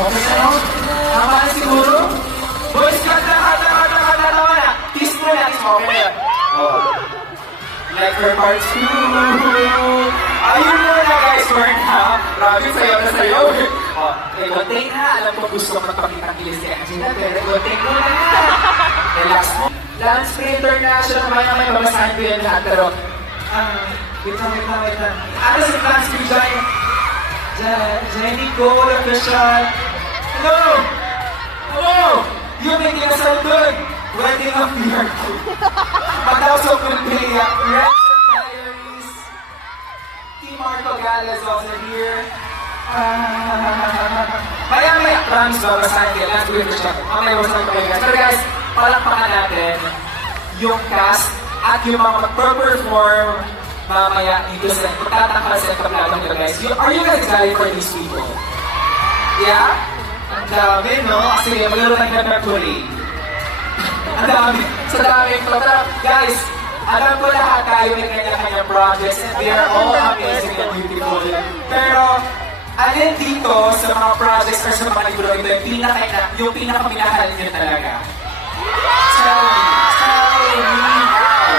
Okay na yun? Tama na siguro? Boys, kada naman na. Kiss mo na, kiss mo. Okay na. Like for part 2. Ayun muna guys, for now. Grabe, sayo na sayo. Take na. Alam ko gusto ko magpakita-kilis kaya sila. Pero take muna na. Relax mo. Land sprinter na siya. May babasahin ko yan lahat. Pero, wait lang. Ano si Land sprinter? Jenny Cole, official. Hello! Yung may kinasal doon. Wedding of Fear. Madawso Kulpeya. Ransom Diaries. Team Marco Gala is also here. Maya, promise ba, basahin kayo. Last week siya. Mamaya basahin ko kayo guys. Pero guys, palakpakan natin yung cast at yung mga mag-perform mamaya dito sa magtatangkal sa kaplatang nyo guys. Are you guys excited for these people? Yeah? Ang dami, no? Sige, maglaro tayo ng parade. Ang dami. Sa dami. Guys, alam ko lahat tayo may kanya-kanya projects and they are all amazing and beautiful. Pero, alin dito sa mga projects or sa mga libro ito yung pinakaminahal nyo talaga? Tell me now.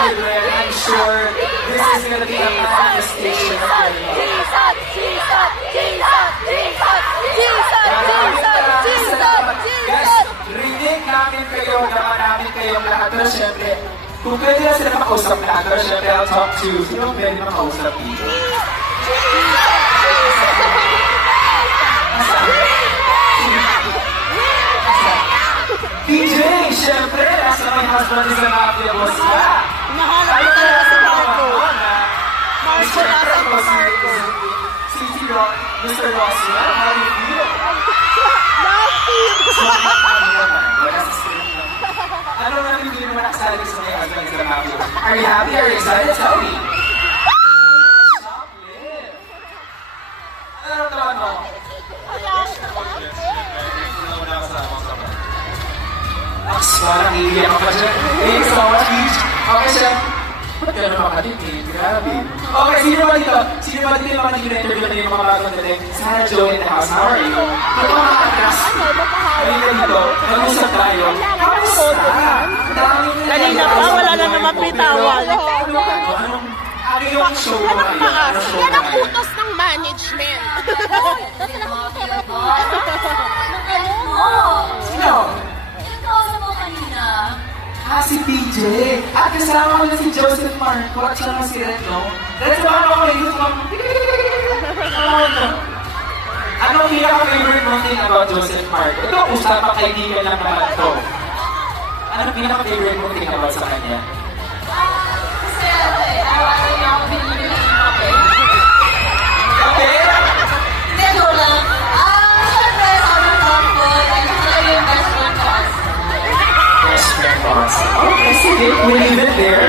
I'm sure this is going to be a manifestation of your love. Guys, rinig namin kayo, naman namin kayong lahat. Pero syempre, kung pwede na sila makausap lahat, pero syempre, I'll talk to you. Sino pwede makausap dito? PJ, syempre, nasa may husband is a mafia boss ka. Nahanap ko talaga sa Marco. Marco nasa Marco. Mr. Rossman, how do you feel? Ano na hindi naman excited sa may husband is a mafia? Are you happy? Are you excited? Tell me. Ano naman mo? Parang iiyak pa siya. Thank you so much, Peach. Okay, siya. Ba't ka naman makatitin? Grabe. Okay, sino ba dito? Sino ba dito yung mga nag-interview na yung mga bagong dating? Sarah Jo in the house. How are you? Yung mga katras. Kanina dito, nag-usap tayo. Kamusta? Kanina pa, wala na naman pitawan. Ano yung show mo ngayon? Yan ang utos ng management. Sino? Si PJ. At kasama ko na si Joseph Marco at saka si Reno. Let's go ako ngayon sa ano ang pinaka-favorite mong thing about Joseph Marco? Ito, usapang kaibigan lang naman ito. Ano ang pinaka-favorite mong thing about sa kanya? Kasi ayaw niya ako binibili ng kape. Okay? Hindi, joke lang. Siyempre, sobrang thoughtful. Ay, talaga yung best friend ko. Okay, sige. We leave it there.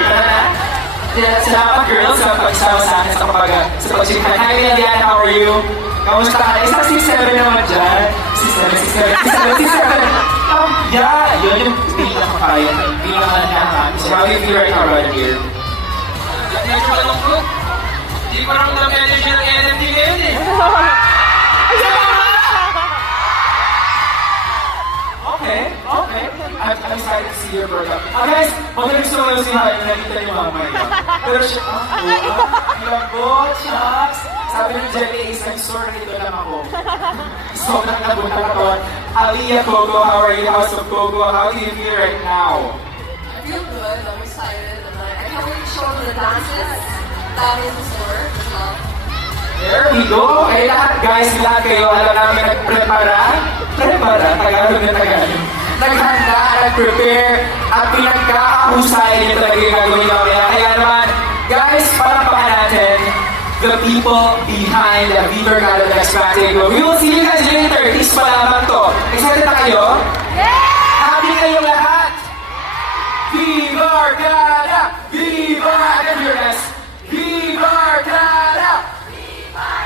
Salamat girls sa pagsama sa akin sa pag-chikahan. Hi, Lilian. How are you? Kamusta ka? Isang 6'7 naman dyan. 6'7. Yeah, yun yung pinaka-kaya. Pinaka-nahan. So how do you feel right now right here? Medyo malungkot. Hindi ko naman na-manage yung NFT ngayon eh. Okay. I'm excited to see your breakup. Guys, magaling gusto ko si Hayo, nakita niyo mamaya. Pero siya, labot, shucks. Sabi ng Jelly Ace, I'm sorry, nito lang ako. Sobrang nabutang ako. Aliyah Coco, how are you? House of Coco, how do you feel right now? I feel good. I'm excited. I can't wait to show them the dances. That is the store as well. There we go. Okay, lahat guys, lahat kayo, alam namin nagprepara. Para, Tagalog na Tagalog. Naghanda, nag-prepare, at pinagkakahusay niyo talaga yung gagawin namin. Kaya naman, guys, palakpakan natin the people behind the Viva Gala Next Table. We will see you guys later. This pa lamang to. Excited na kayo? Happy kayong lahat? Viva Gala! Viva! I can hear guys. Viva Gala!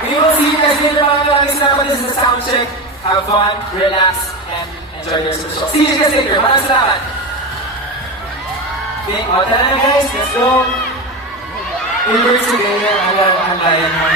We will see you guys later. Maraming salamat. This is a sound check. Have fun, relax, and enjoy your show. See you guys later. Maraming salamat. Okay, tara na guys. Let's go. Universe today. Ang layan mo.